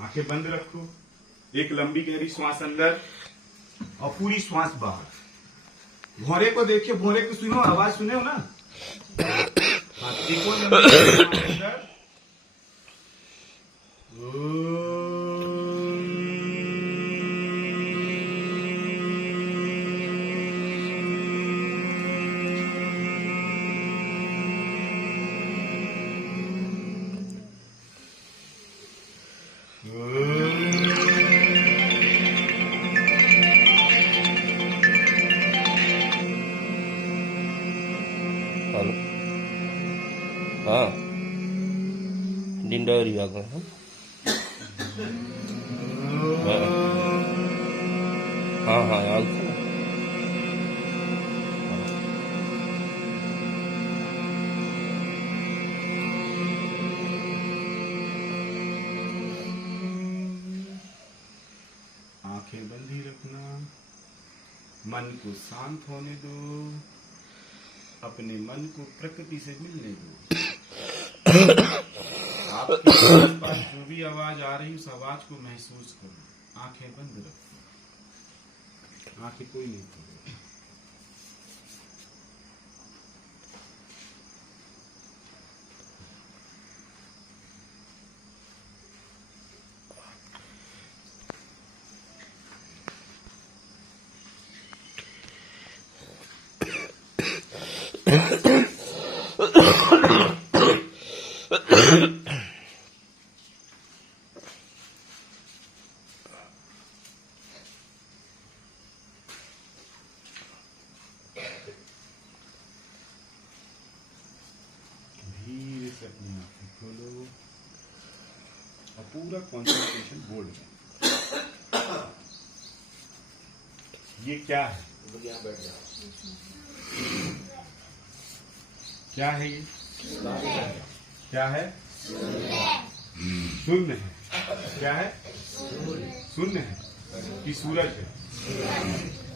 आंखें बंद रखो। एक लंबी गहरी श्वास अंदर और पूरी श्वास बाहर। भौरे को देखिए, भौरे को सुनो, आवाज सुने हो ना। हाँ, देखो लंबी गहरी श्वास अंदर। हेलो। हाँ डिंडोरी आ गए हैं। हाँ हाँ याद था। आंखें बंद ही रखना। मन को शांत होने दो। अपने मन को प्रकृति से मिलने दो। आपके आसपास जो भी आवाज आ रही है उस आवाज को महसूस करो। आंखें बंद रखो। आंखें कोई नहीं खोलो। धीरे से अपनी आंखें खोलो और पूरा कंसंट्रेशन बोर्ड में। ये क्या है? क्या है ये? क्या है? शून्य है। क्या है? शून्य है कि सूरज है?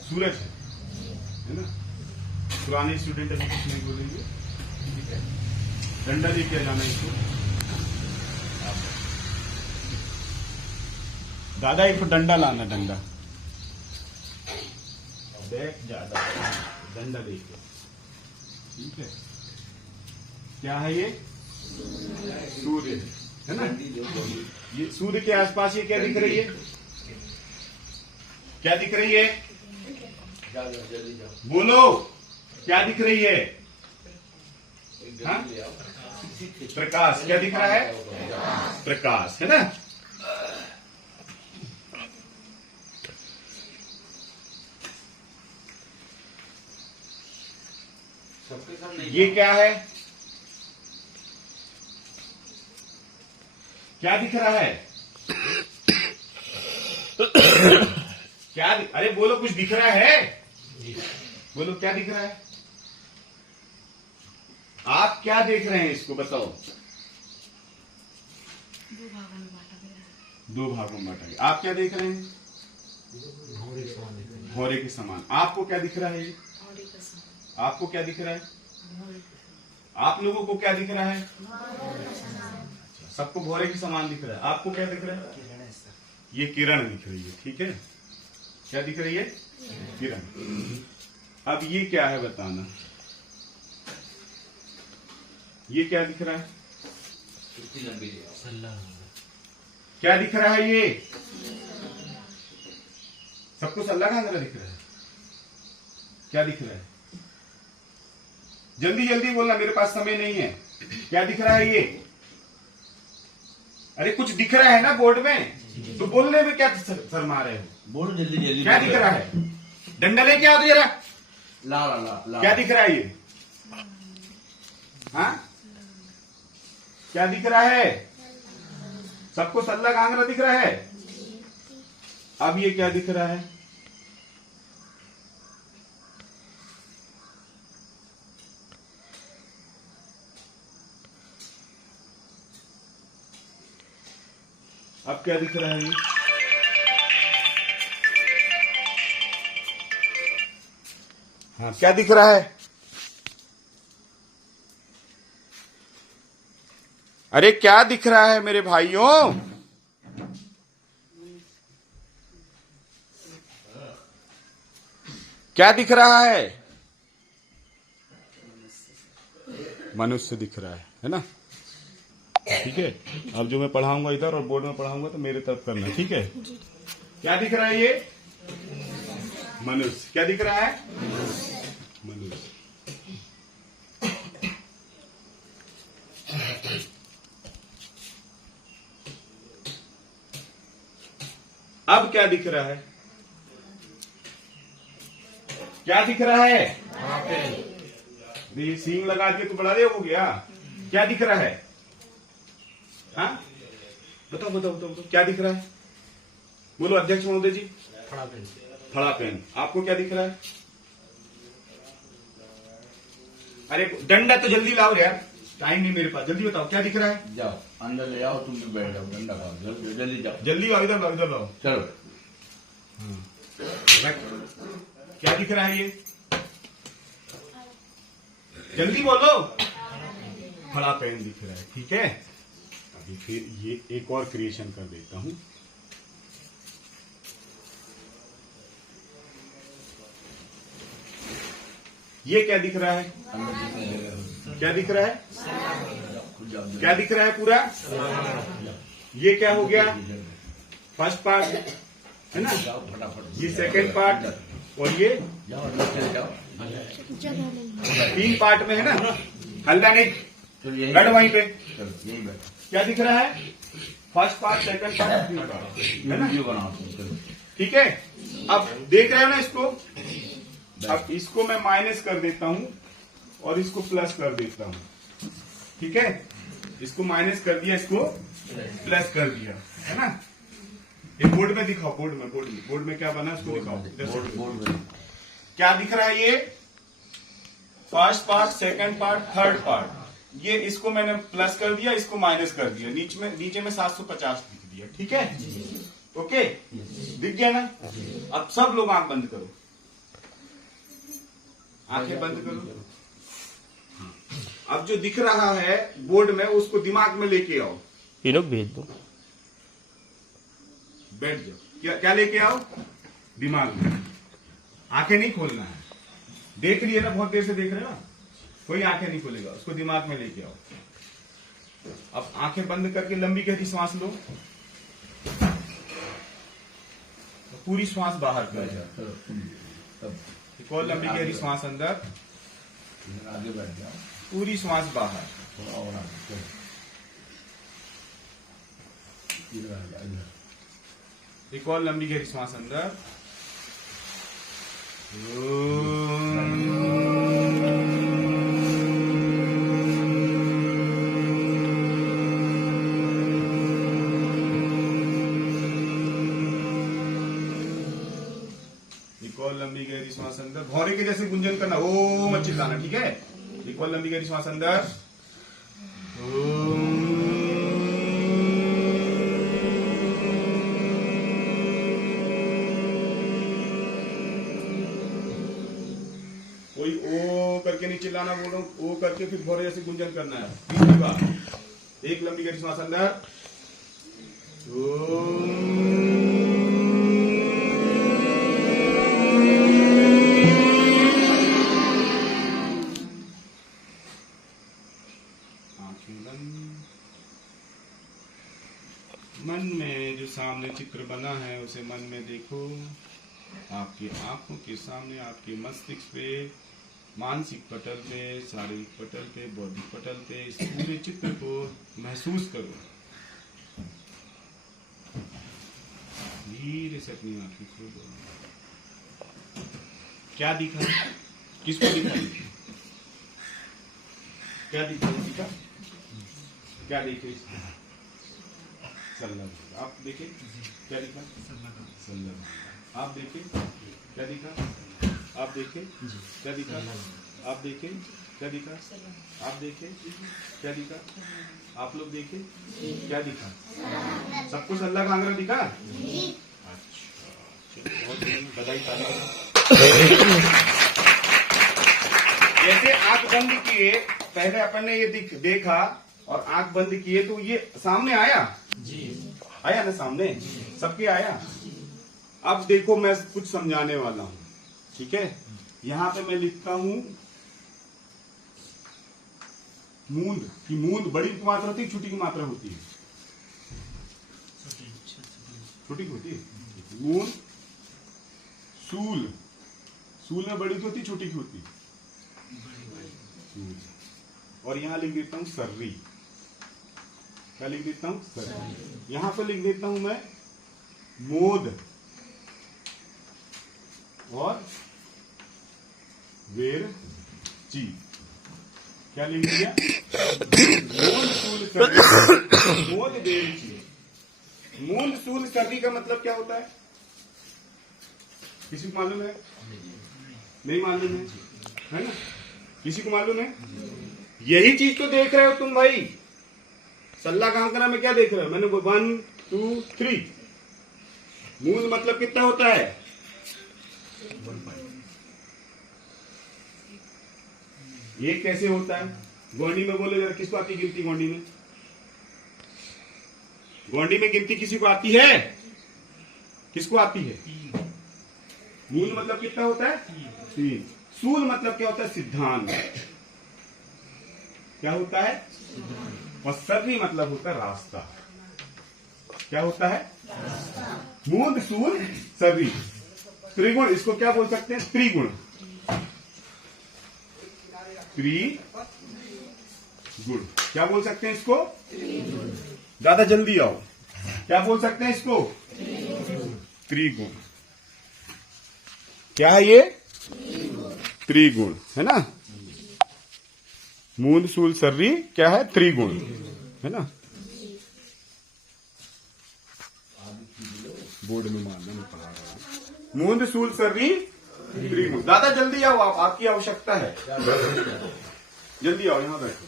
सूरज है ना। पुराने स्टूडेंट अभी कुछ नहीं बोलेंगे, ठीक है। डंडा लेके जाना इसको। दादा एक तो डंडा लाना, डंडा बैठ ज्यादा, डंडा लेके, ठीक है। क्या है ये? सूर्य है ना। ये सूर्य के आसपास ये क्या दिख रही है? क्या दिख रही है? बोलो, क्या दिख रही है? हाँ? प्रकाश। क्या दिख रहा है? प्रकाश है ना। ये क्या है? क्या दिख रहा है? अरे बोलो, कुछ दिख रहा है? बोलो, क्या दिख रहा है? आप क्या देख रहे हैं? इसको बताओ। दो भागों में बांटा गया। आप क्या देख रहे हैं? भौरे के समान। आपको क्या दिख रहा है? आपको क्या दिख रहा है? आप लोगों को क्या दिख रहा है? सबको भौरे के समान दिख रहा है। आपको क्या दिख रहा है? ये किरण दिख रही है, ठीक है। क्या दिख रही है? किरण। अब ये क्या है बताना। ये क्या दिख रहा है? क्या दिख रहा है? ये सबको सल्ला घाघरा दिख रहा है। क्या दिख रहा है? जल्दी जल्दी बोलना, मेरे पास समय नहीं है। क्या दिख रहा है ये? अरे कुछ दिख रहा है ना बोर्ड में, तो बोलने में क्या शर्मा रहे हो? बोलो जल्दी जल्दी। क्या दिख रहा है? डंडा लेके आओ जरा। ला ला ला ला। क्या दिख रहा है ये? हाँ, क्या दिख रहा है? सबको सल्ला घाघरा दिख रहा है। अब ये क्या दिख रहा है? अब क्या दिख रहा है ये? हाँ, क्या दिख रहा है? अरे क्या दिख रहा है मेरे भाइयों? क्या दिख रहा है? मनुष्य दिख रहा है ना? ठीक है। अब जो मैं पढ़ाऊंगा इधर और बोर्ड में पढ़ाऊंगा तो मेरे तरफ करना, ठीक है? क्या दिख रहा है ये? मनुष्य। क्या दिख रहा है? मनुष्य। अब क्या दिख रहा है? क्या दिख रहा है? ये सींग लगा दिए तो बड़ा हो गया। क्या दिख रहा है? हाँ, बताओ बताओ बताओ बताओ, क्या दिख रहा है? बोलो अध्यक्ष महोदय जी। फड़ा पेन। फड़ा पेन। आपको क्या दिख रहा है? अरे डंडा तो जल्दी लाओ यार, टाइम नहीं मेरे पास, जल्दी बताओ क्या दिख रहा है? जाओ अंदर ले आओ, तुम भी बैठ जाओ, डंडा खाओ, जल्दी जल्दी जाओ, जल्दी आओ, इधर लाओ, इधर लाओ। चलो। क्या दिख रहा है ये? जल्दी बोलो। फड़ा पेन दिख रहा है, ठीक है। अभी फिर ये एक और क्रिएशन कर देता हूं। ये क्या दिख रहा है? क्या दिख रहा है? क्या दिख रहा है पूरा? ये क्या हो गया? फर्स्ट पार्ट है ना, ये सेकंड पार्ट, और ये जाओ अंदर चले जाओ। 3 पार्ट में है ना। हल्ला नहीं, चलो यही बैठ वहीं पे। चलो यही बैठ। क्या दिख रहा है? First part, second part, third part, है ना? वीडियो बनाओ तुम, चलो। ठीक है। अब देख रहे हो ना इसको? अब इसको मैं माइनस कर देता हूं और इसको प्लस कर देता हूं, ठीक है। इसको माइनस कर दिया, इसको प्लस कर दिया, है ना। ये बोर्ड में दिखाओ, बोर्ड में क्या बना इसको दिखाओ। बोर्ड में क्या दिख रहा है ये? First part, second part, third part. ये इसको मैंने प्लस कर दिया, इसको माइनस कर दिया, नीचे में 750 लिख दिया, ठीक है। ओके, दिख गया ना? अब सब लोग आंख बंद करो, आंखें बंद करो। अब जो दिख रहा है बोर्ड में उसको दिमाग में लेके आओ। ये लोग भेज दो, बैठ जाओ। क्या लेके आओ? दिमाग में। आंखें नहीं खोलना है। देख रही है ना, बहुत देर से देख रहे हो ना, कोई आंखें नहीं खोलेगा, उसको दिमाग में लेके आओ। अब आंखें बंद करके लंबी गहरी सांस लो, तो पूरी श्वास बाहर कर। एक और लंबी गहरी श्वास अंदर, आगे बैठ जाओ, पूरी श्वास बाहर। थोड़ा और आगे, चलो। इधर आ जाओ, इधर। एक और लंबी गहरी श्वास अंदर। एक और लंबी गहरी श्वास अंदर, भौरे के जैसे गुंजन करना, ओ मत चिल्लाना, ठीक है। एक और लंबी गहरी श्वास अंदर। कोई ओ करके नहीं चिल्लाना, बोल रहा हूं। ओ करके फिर भौरे जैसे गुंजन करना है। तीसरी बार, एक लंबी गहरी श्वास अंदर। मन में जो सामने चित्र बना है उसे मन में देखो। आपकी आंखों के सामने, आपके मस्तिष्क पे, मानसिक पटल पे, शारीरिक पटल पे, बौद्धिक पटल पे इस पूरे चित्र को महसूस करो। धीरे से अपनी आंखें खोलो। क्या दिखा? किसको दिखा? क्या दिखा? क्या देखे? सल्लल्लाहु। आप देखे क्या दिखा? सल्लल्लाहु। आप देखे क्या दिखा? आप देखे क्या दिखा? आप देखे क्या दिखा? आप देखे क्या दिखा? आप लोग देखे क्या दिखा? सबको अल्लाह का आंगरा दिखा? अच्छा, बहुत बधाई, ताली। जैसे आंख बंद किए, पहले अपन ने ये देखा और आंख बंद किए तो ये सामने आया जी, आया ना सामने, सबके आया। अब देखो मैं कुछ समझाने वाला हूं, ठीक है। यहां पे मैं लिखता हूं मूंद की मूंद बड़ी की मात्रा होती है, छोटी की मात्रा होती है, छोटी की होती है। मूंद सूल, सूल में बड़ी की होती है, छोटी की होती है। और यहां लिख देता हूं सर्री। क्या लिख देता हूं? सर्री। यहां पर लिख देता हूं मैं मोद और वेर ची। क्या लिख दिया? मूंद सूल सर्री, मोद वेर ची। मूंद सूल सर्री का मतलब क्या होता है? किसी को मालूम है? नहीं मालूम है ना? किसी को मालूम है? यही चीज तो देख रहे हो तुम भाई। सल्ला कांकरा में क्या देख रहे हो? मैंने 1 2 3। मूंद मतलब कितना होता है? ये कैसे होता है? गोंडी में बोले जरा, किसको आती गिनती? गोंडी में, गोंडी में गिनती किसी को आती है? किसको आती है? मूल मतलब कितना होता है? 3। सूल मतलब क्या होता है? सिद्धांत। क्या होता है? और सर्री मतलब होता है रास्ता। क्या होता है? मूंद सूल सर्री। त्रिगुण, इसको क्या बोल सकते हैं? त्रिगुण। त्रिगुण क्या बोल सकते हैं इसको? ज्यादा जल्दी आओ। क्या बोल सकते हैं इसको? त्रिगुण। क्या है ये? त्रिगुण है ना। मूंद सूल सर्री क्या है? त्रिगुण है ना। बोर्ड में मारना, मैं पढ़ा रहा हूं। मूंद सूल सर्री त्रिगुण। दादा जल्दी आओ, आप, आपकी आवश्यकता है। जल्दी आओ, यहां बैठो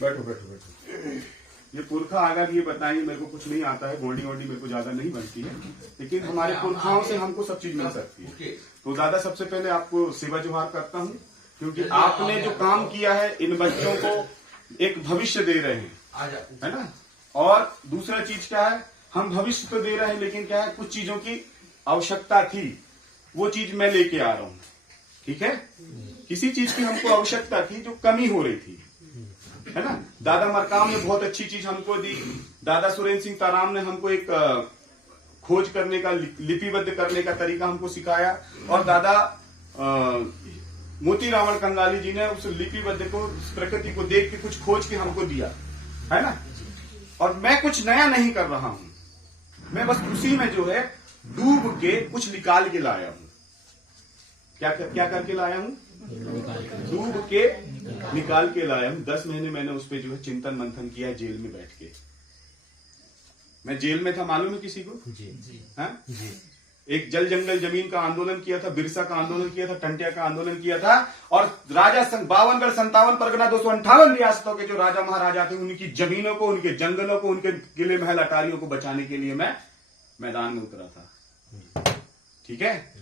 बैठो बैठो बैठो। ये पुरखा आगा ये बताइए, मेरे को कुछ नहीं आता है, गोंडी वोंडी मेरे को ज्यादा नहीं बनती है, लेकिन हमारे पुरखाओं से हमको सब चीज मिल सकती है। तो दादा सबसे पहले आपको सेवा जोहार करता हूँ, क्योंकि आपने जो काम किया है इन बच्चों को एक भविष्य दे रहे हैं, है ना। और दूसरा चीज क्या है, हम भविष्य तो दे रहे हैं, लेकिन क्या है, कुछ चीजों की आवश्यकता थी, वो चीज मैं लेके आ रहा हूँ। ठीक है, किसी चीज की हमको आवश्यकता थी जो कमी हो रही थी, है ना। दादा मरकाम ने बहुत अच्छी चीज हमको दी। दादा सुरेंद्र सिंह ताराम ने हमको एक खोज करने का, लिपिबद्ध करने का तरीका हमको सिखाया, और दादा मोती रावण कंगाली जी ने उस लिपिबद्ध को, प्रकृति को देख के कुछ खोज के हमको दिया, है ना। और मैं कुछ नया नहीं कर रहा हूं, मैं बस उसी में जो है डूब के कुछ निकाल के लाया हूं। क्या करके लाया हूं? डूब के निकाल के लाया हूं। 10 महीने मैंने उस पर जो है चिंतन मंथन किया है, जेल में बैठ के। मैं जेल में था, मालूम है किसी को? जी। एक जल जंगल जमीन का आंदोलन किया था, बिरसा का आंदोलन किया था, टंटिया का आंदोलन किया था, और राजा संघ 52 गढ़ 57 परगना 258 रियासतों के जो राजा महाराजा थे, उनकी जमीनों को, उनके जंगलों को, उनके किले महल अटारियों को बचाने के लिए मैं मैदान में उतरा था। ठीक है,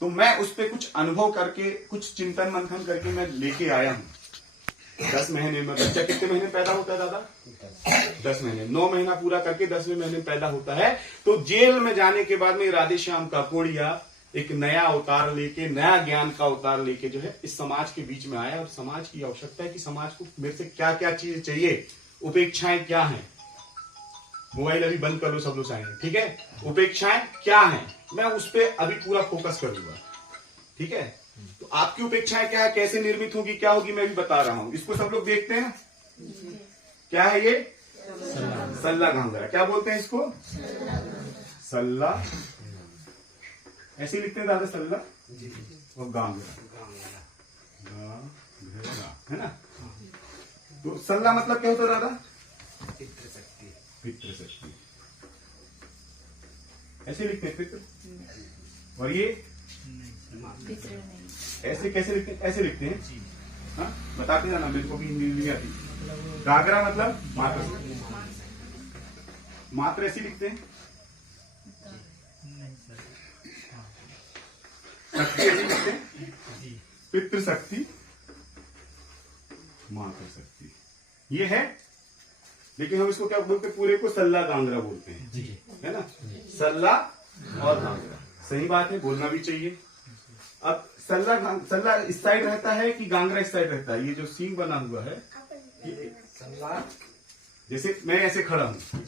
तो मैं उस पर कुछ अनुभव करके, कुछ चिंतन मंथन करके मैं लेके आया हूं। 10 महीने में बच्चा कितने महीने पैदा होता है दादा? 10 महीने। 9 महीना पूरा करके 10वें महीने पैदा होता है। तो जेल में जाने के बाद में राधे श्याम काकोड़िया एक नया अवतार लेके, नया ज्ञान का अवतार लेके जो है इस समाज के बीच में आया, और समाज की आवश्यकता है कि समाज को मेरे से क्या क्या चीजें चाहिए, उपेक्षाएं क्या है। मोबाइल अभी बंद कर लो सब लोग आएंगे, ठीक है। उपेक्षाएं क्या है, मैं उस पर अभी पूरा फोकस करूंगा, ठीक है। तो आपकी उपेक्षाएं क्या है, कैसे निर्मित होगी, क्या होगी, मैं भी बता रहा हूं। इसको सब लोग देखते हैं ना, क्या है ये? सल्ला घांगरा। क्या बोलते हैं इसको? सल्ला। ऐसे लिखते हैं दादा, सल्ला और घांगरा, है ना। तो सल्ला मतलब क्या होता है दादा? पितृ शक्ति। ऐसे लिखते हैं पितृ। और ये ऐसे कैसे लिखते हैं? ऐसे लिखते हैं। हाँ, बताते जाना, मेरे को भी हिंदी नहीं आती। घाघरा मतलब मात्र, मात्र ऐसे लिखते हैं। शक्ति ऐसे लिखते हैं, पितृ शक्ति, मात्र शक्ति, ये है। लेकिन हम इसको क्या बोलते हैं? पूरे को सल्ला गांगरा बोलते हैं, है ना। सल्ला और गांगरा, सही बात है, बोलना भी चाहिए, अब सल्ला इस साइड रहता है कि गांगरा इस साइड रहता है? ये जो सींग बना हुआ है, ये जैसे मैं ऐसे खड़ा हूं,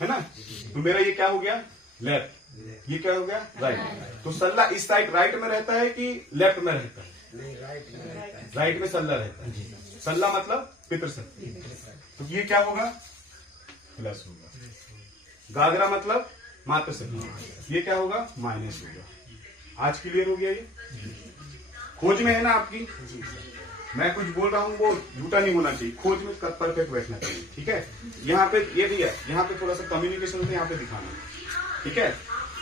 है ना, तो मेरा ये क्या हो गया? लेफ्ट। ये क्या हो गया? राइट। तो सल्ला इस साइड राइट में रहता है कि लेफ्ट में रहता है? राइट में सल्ला रहता है। सल्ला मतलब पितृशक्ति। तो ये क्या होगा? प्लस होगा। गागरा मतलब मातृशक्ति। ये क्या होगा? माइनस होगा। आज क्लियर हो गया? ये खोज में है ना आपकी? मैं कुछ बोल रहा हूँ वो झूठा नहीं होना चाहिए, खोज में परफेक्ट बैठना चाहिए। ठीक है। यहाँ पे ये भी है, यहाँ पे थोड़ा सा कम्युनिकेशन होता है, यहाँ पे दिखाना। ठीक है।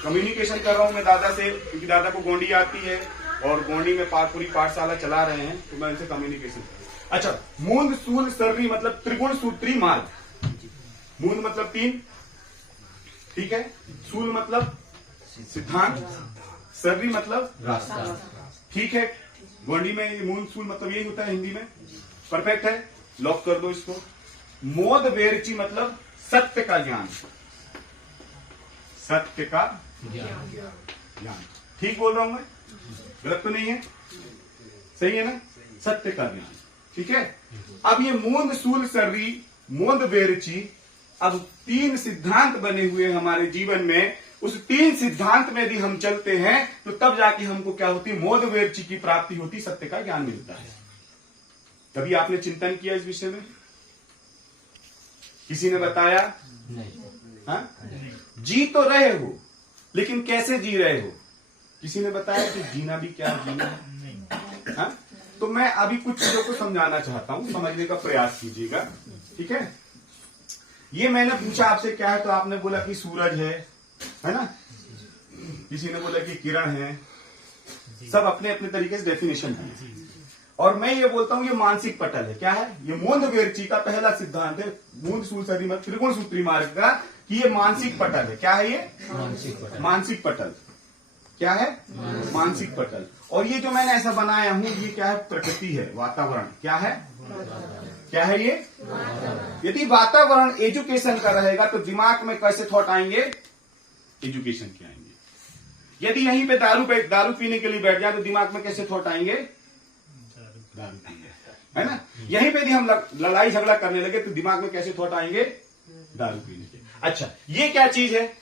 कम्युनिकेशन कर रहा हूँ मैं दादा से, क्योंकि दादा को गोंडी आती है और गोंडी में पूरी पाठशाला चला रहे हैं, तो मैं उनसे कम्युनिकेशन कर रहा हूं। अच्छा, मूंद सूल सर्री मतलब त्रिगुण सूत्री मार्ग। मूंद मतलब 3, ठीक है। सूल मतलब सिद्धांत, सर्री मतलब रास्ता। ठीक है। गोंडी में मूंद सूल मतलब यही होता है हिंदी में। परफेक्ट है, लॉक कर दो इसको। मोद वेरची मतलब सत्य का ज्ञान। सत्य का ज्ञान। ठीक बोल रहा हूं मैं? गलत तो नहीं है? सही है ना? सत्य का ज्ञान। ठीक है। अब ये मूंद सूल सर्री मोद वेरची, अब 3 सिद्धांत बने हुए हमारे जीवन में। उस 3 सिद्धांत में यदि हम चलते हैं तो तब जाके हमको क्या होती है? मोद वेरची की प्राप्ति होती, सत्य का ज्ञान मिलता है। कभी आपने चिंतन किया इस विषय में? किसी ने बताया? हाँ? जी तो रहे हो, लेकिन कैसे जी रहे हो? किसी ने बताया कि जीना भी क्या जीना है? हाँ? तो मैं अभी कुछ चीजों को समझाना चाहता हूं, समझने का प्रयास कीजिएगा। ठीक है। ये मैंने पूछा आपसे क्या है, तो आपने बोला कि सूरज है ना? किसी ने बोला कि किरण है। सब अपने अपने तरीके से डेफिनेशन है। और मैं ये बोलता हूं ये मानसिक पटल है। क्या है? ये मोंद वेरची का पहला सिद्धांत है, मूंद सूल सर्री मतलब त्रिगुण सूत्री मार्ग का, कि ये मानसिक पटल है। क्या है ये? मानसिक पटल। क्या है? मानसिक पटल। और ये जो मैंने ऐसा बनाया हूं, ये क्या है? प्रकृति है, वातावरण। क्या है? क्या है ये? यदि वातावरण एजुकेशन का रहेगा तो दिमाग में कैसे थॉट आएंगे? एजुकेशन के आएंगे। यदि यहीं पे दारू पीने के लिए बैठ जाए तो दिमाग में कैसे थॉट आएंगे? दारू पीने, है ना? यहीं पे यदि हम लड़ाई झगड़ा करने लगे तो दिमाग में कैसे थॉट आएंगे? दारू पीने के। अच्छा, ये क्या चीज है?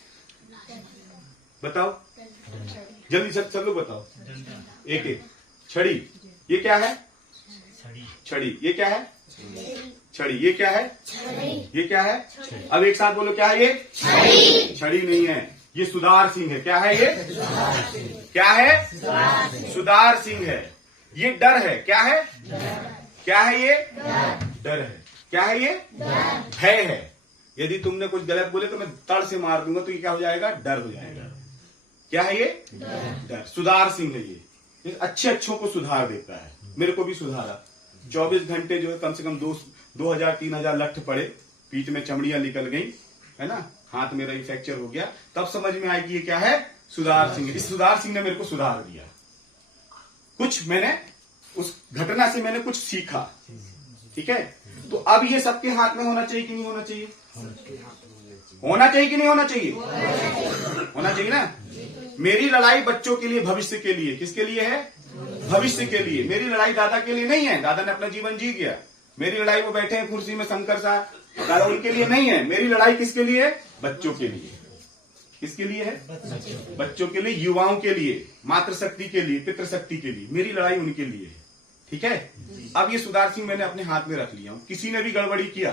बताओ जल्दी सब लोग बताओ। एक एक। छड़ी। ये क्या है? छड़ी। ये क्या है? छड़ी। ये क्या है? ये क्या है? अब एक साथ बोलो, क्या है ये? छड़ी नहीं है, ये सुधार सिंह है। क्या है ये? क्या है? सुधार सिंह है। ये डर है। क्या है? क्या है ये? डर है। क्या है ये? भय है। यदि तुमने कुछ गलत बोले तो मैं तड़ से मार दूंगा, तो ये क्या हो जाएगा? डर हो जाएगा। क्या है ये? डर। सुधार सिंह है ये अच्छे अच्छों को सुधार देता है। मेरे को भी सुधारा। 24 घंटे जो है कम से कम 2000-3000 लठ पड़े, पीठ में चमड़ियां निकल गई, है ना, हाथ मेरा फ्रैक्चर हो गया, तब समझ में आएगी ये क्या है? सुधार सिंह। इस सुधार सिंह ने मेरे को सुधार दिया। कुछ मैंने उस घटना से मैंने कुछ सीखा। ठीक है। तो अब ये सबके हाथ में होना चाहिए कि नहीं होना चाहिए? होना चाहिए कि नहीं होना चाहिए? होना चाहिए ना। मेरी लड़ाई बच्चों के लिए, भविष्य के लिए। किसके लिए है? भविष्य के लिए। मेरी लड़ाई दादा के लिए नहीं है, दादा ने अपना जीवन जी गया। मेरी लड़ाई वो बैठे हैं कुर्सी में शंकर साहब, दादा उनके लिए नहीं है। मेरी लड़ाई किसके लिए है? बच्चों के लिए। किसके लिए है? बच्चों के लिए, युवाओं के लिए, मातृशक्ति के लिए, पितृशक्ति के लिए। मेरी लड़ाई उनके लिए है। ठीक है। अब ये सुधार सिंह मैंने अपने हाथ में रख लिया हूं। किसी ने भी गड़बड़ी किया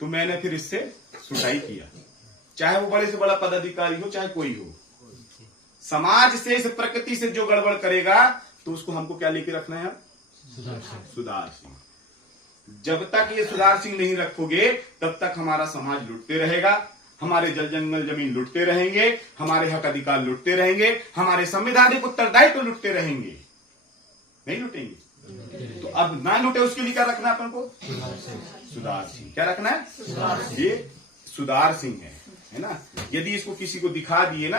तो मैंने फिर इससे सुधाई किया, चाहे वो बड़े से बड़ा पदाधिकारी हो, चाहे कोई हो। समाज से, इस प्रकृति से जो गड़बड़ करेगा तो उसको हमको क्या लेके रखना है? सुधार सिंह। जब तक ये सुधार सिंह नहीं रखोगे तब तक हमारा समाज लुटते रहेगा, हमारे जल जंगल जमीन लुटते रहेंगे, हमारे हक अधिकार लुटते रहेंगे, हमारे संवैधानिक उत्तरदायित्व लुटते रहेंगे। नहीं लुटेंगे तो अब ना लुटे उसके लिए क्या रखना है अपन को? सुधार सिंह। क्या रखना है? ये सुधार सिंह है ना। यदि इसको किसी को दिखा दिए ना,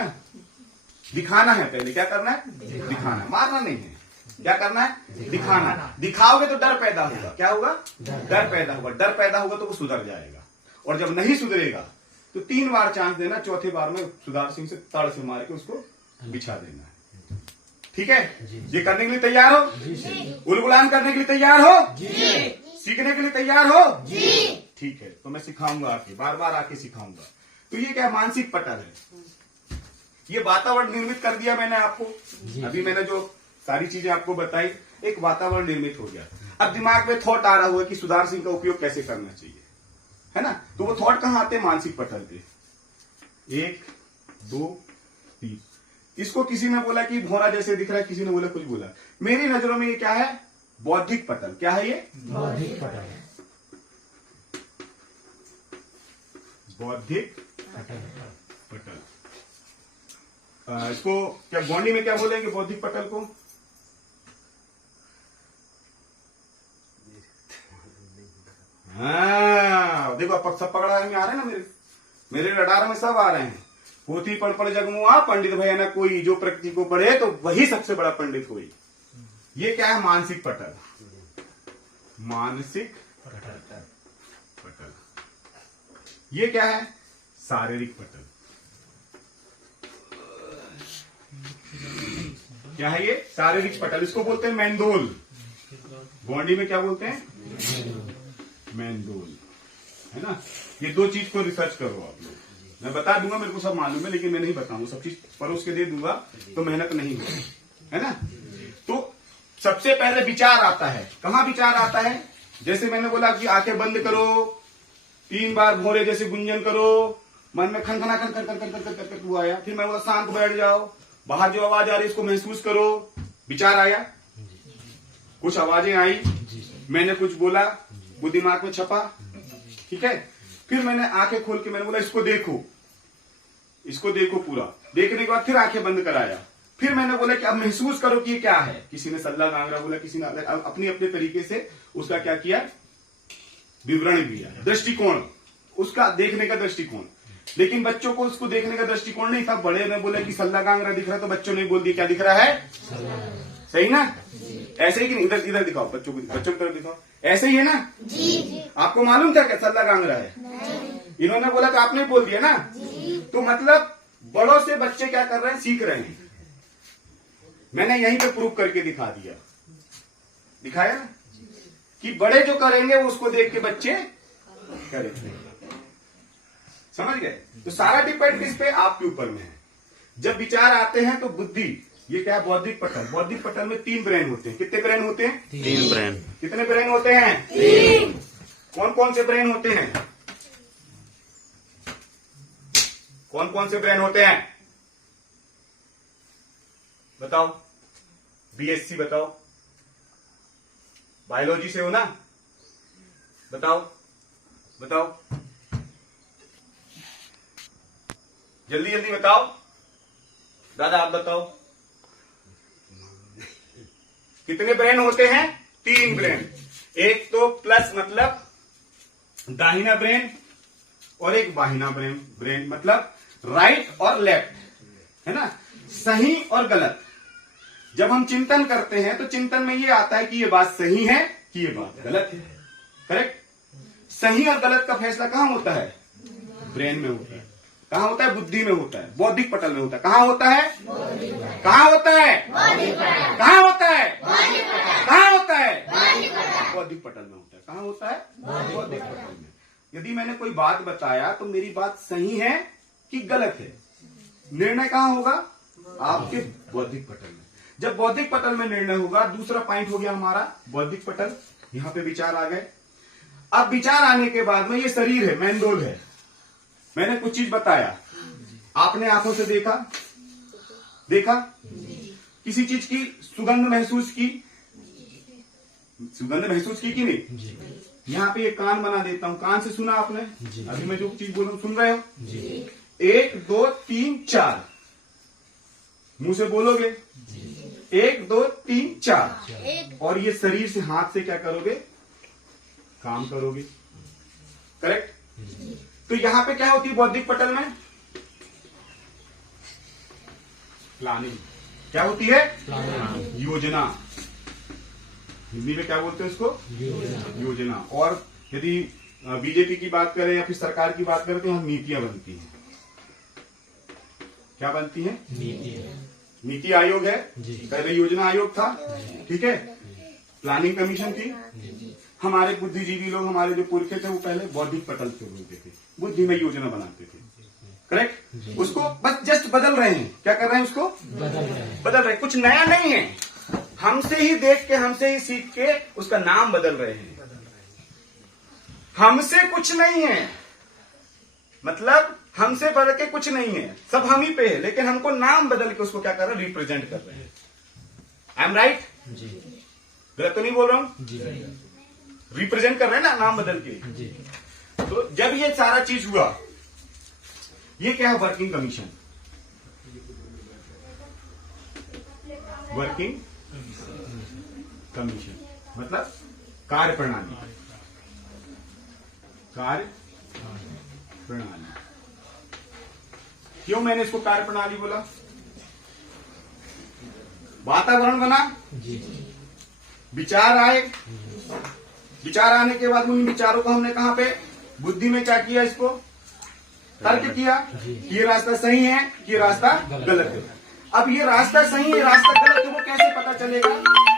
दिखाना है पहले। क्या करना है? दिखाना। मारना नहीं है। क्या करना है? दिखाना। दिखाओगे तो डर पैदा होगा। क्या होगा? डर पैदा होगा। डर पैदा होगा तो वो सुधर जाएगा। और जब नहीं सुधरेगा तो 3 बार चांस देना, चौथे बार में सुधार सिंह से तड़ से मार के उसको बिछा देना है। ठीक है? ये करने के लिए तैयार हो? उलगुलान करने के लिए तैयार हो? सीखने के लिए तैयार हो? ठीक है, तो मैं सिखाऊंगा आके, बार बार आके सिखाऊंगा। तो ये क्या मानसिक पटल है? ये वातावरण निर्मित कर दिया मैंने आपको। अभी मैंने जो सारी चीजें आपको बताई, एक वातावरण निर्मित हो गया। अब दिमाग में थॉट आ रहा हुआ कि सुधार सिंह का उपयोग कैसे करना चाहिए, है ना? तो वो थॉट कहाँ आते हैं? मानसिक पटल पे। 1 2 3। इसको किसी ने बोला कि भौरा जैसे दिख रहा है, किसी ने बोला कुछ बोला। मेरी नजरों में ये क्या है? बौद्धिक पटल। क्या है ये? बौद्धिक पटल। बौद्धिक पटल। इसको क्या गोंडी में क्या बोलेंगे बौद्धिक पटल को? हाँ, देखो अब सब पकड़ा में आ रहे हैं ना, मेरे रडार में सब आ रहे हैं। पोथी पढ़ पढ़ जगमुआ, पंडित भैया न कोई, जो प्रकृति को पढ़े तो वही सबसे बड़ा पंडित कोई। ये क्या है? मानसिक पटल। मानसिक पटल। ये क्या है? शारीरिक पटल। क्या है ये? शारीरिक पटल। इसको बोलते हैं मेंदोल। गोंडी में क्या बोलते हैं? मेंदोल, है ना? ये दो चीज को रिसर्च करो आप लोग। मैं बता दूंगा, मेरे को सब मालूम है, लेकिन मैं नहीं बताऊंगा। सब चीज परोस के दे दूंगा तो मेहनत नहीं होगी, है ना? तो सबसे पहले विचार आता है। कहाँ विचार आता है? जैसे मैंने बोला कि आंखें बंद करो, 3 बार भोरे जैसे गुंजन करो, मन में खनखना खन कर कर कर कर कर कर कर आया। फिर मैं बोला शांत बैठ जाओ, बाहर जो आवाज आ रही है इसको महसूस करो। विचार आया, कुछ आवाजें आई, मैंने कुछ बोला, वो दिमाग में छपा, ठीक है? फिर मैंने आंखें खोल के मैंने बोला इसको देखो, इसको देखो पूरा। देखने के बाद फिर आंखें बंद कराया। फिर मैंने बोला कि अब महसूस करो कि ये क्या है। किसी ने सल्ला गांगरा बोला, किसी ने अपने अपने तरीके से उसका क्या किया, विवरण दिया, दृष्टिकोण, उसका देखने का दृष्टिकोण। लेकिन बच्चों को उसको देखने का दृष्टिकोण नहीं था। बड़े ने बोला कि सल्ला गांगरा दिख रहा है, तो बच्चों ने बोल दिया क्या दिख रहा है? सही ना? ऐसे ही कि नहीं? इधर दिखाओ बच्चों को, बच्चों की तरफ दिखाओ। ऐसे ही है ना? जी। आपको मालूम था क्या सल्ला गांगरा है? नहीं। इन्होंने बोला तो आपने बोल दिया ना? जी। तो मतलब बड़ों से बच्चे क्या कर रहे हैं? सीख रहे हैं। मैंने यहीं पे प्रूफ करके दिखा दिया, दिखाया ना कि बड़े जो करेंगे वो उसको देख के बच्चे करेंगे। समझ गए? तो सारा डिपेंड किस पे? आपके ऊपर में है। जब विचार आते हैं तो बुद्धि, ये क्या है? बौद्धिक पटल। बौद्धिक पटल में 3 ब्रेन होते हैं। कितने ब्रेन होते हैं? 3 ब्रेन। कितने ब्रेन होते हैं? 3। कौन कौन से ब्रेन होते हैं? कौन कौन से ब्रेन होते हैं? बताओ। बीएससी बताओ, बायोलॉजी से हो ना? बताओ बताओ, जल्दी जल्दी बताओ। दादा आप बताओ, कितने ब्रेन होते हैं? 3 ब्रेन। एक तो प्लस मतलब दाहिना ब्रेन, और एक बाहिना ब्रेन मतलब राइट और लेफ्ट, है ना? सही और गलत। जब हम चिंतन करते हैं तो चिंतन में ये आता है कि ये बात सही है कि ये बात गलत है। करेक्ट? सही और गलत का फैसला कहां होता है? ब्रेन में होता है। कहां होता है? बुद्धि में होता है, बौद्धिक पटल में होता है। कहां होता है? कहां होता है? कहां होता है? कहां होता है? बौद्धिक पटल में होता है। कहां होता है? बौद्धिक पटल में। यदि मैंने कोई बात बताया तो मेरी बात सही है कि गलत है, निर्णय कहां होगा? आपके बौद्धिक पटल में। जब बौद्धिक पटल में निर्णय होगा, दूसरा पॉइंट हो गया हमारा बौद्धिक पटल। यहां पे विचार आ गए। अब विचार आने के बाद में ये शरीर है, मेंदोल है। मैंने कुछ चीज बताया, आपने आंखों से देखा, किसी चीज की सुगंध महसूस की, सुगंध महसूस की कि नहीं? यहाँ पे एक कान बना देता हूं, कान से सुना आपने? अभी मैं जो चीज बोल रहा हूं सुन रहे हो? 1 2 3 4, मुंह से बोलोगे 1 2 3 4, और ये शरीर से, हाथ से क्या करोगे? काम करोगे। करेक्ट? तो यहां पे क्या होती है बौद्धिक पटल में? प्लानिंग। क्या होती है? योजना। हिंदी में क्या बोलते हैं इसको? योजना। और यदि बीजेपी की बात करें या फिर सरकार की बात करें तो यहाँ नीतियां बनती हैं। क्या बनती हैं? नीति आयोग है, पहले योजना आयोग था, ठीक है, प्लानिंग कमीशन थी। हमारे बुद्धिजीवी लोग, हमारे जो पुरखे थे, वो पहले बौद्धिक पटल से बोलते थे, बुद्धि में योजना बनाते थे, करेक्ट। उसको बस जस्ट बदल रहे हैं। क्या कर रहे हैं? उसको बदल रहे हैं। कुछ नया नहीं है, हमसे ही देख के, हमसे ही सीख के उसका नाम बदल रहे हैं। हमसे कुछ नहीं है, मतलब हमसे बढ़ के कुछ नहीं है, सब हम ही पे है, लेकिन हमको नाम बदल के उसको क्या कर रहे हैं? रिप्रेजेंट कर रहे हैं। I am right? गलत तो नहीं बोल रहा हूं? रिप्रेजेंट कर रहे हैं ना, नाम बदल के। तो जब ये सारा चीज हुआ, ये क्या है? Working commission. वर्किंग कमीशन मतलब कार्य प्रणाली। कार्य प्रणाली। क्यों मैंने इसको कार्य प्रणाली बोला? वातावरण बना, विचार आए, विचार आने के बाद उन विचारों को हमने कहां पे? बुद्धि में क्या किया? इसको तर्क किया कि ये रास्ता सही है कि ये रास्ता गलत है। अब ये रास्ता सही है, रास्ता गलत है, वो कैसे पता चलेगा?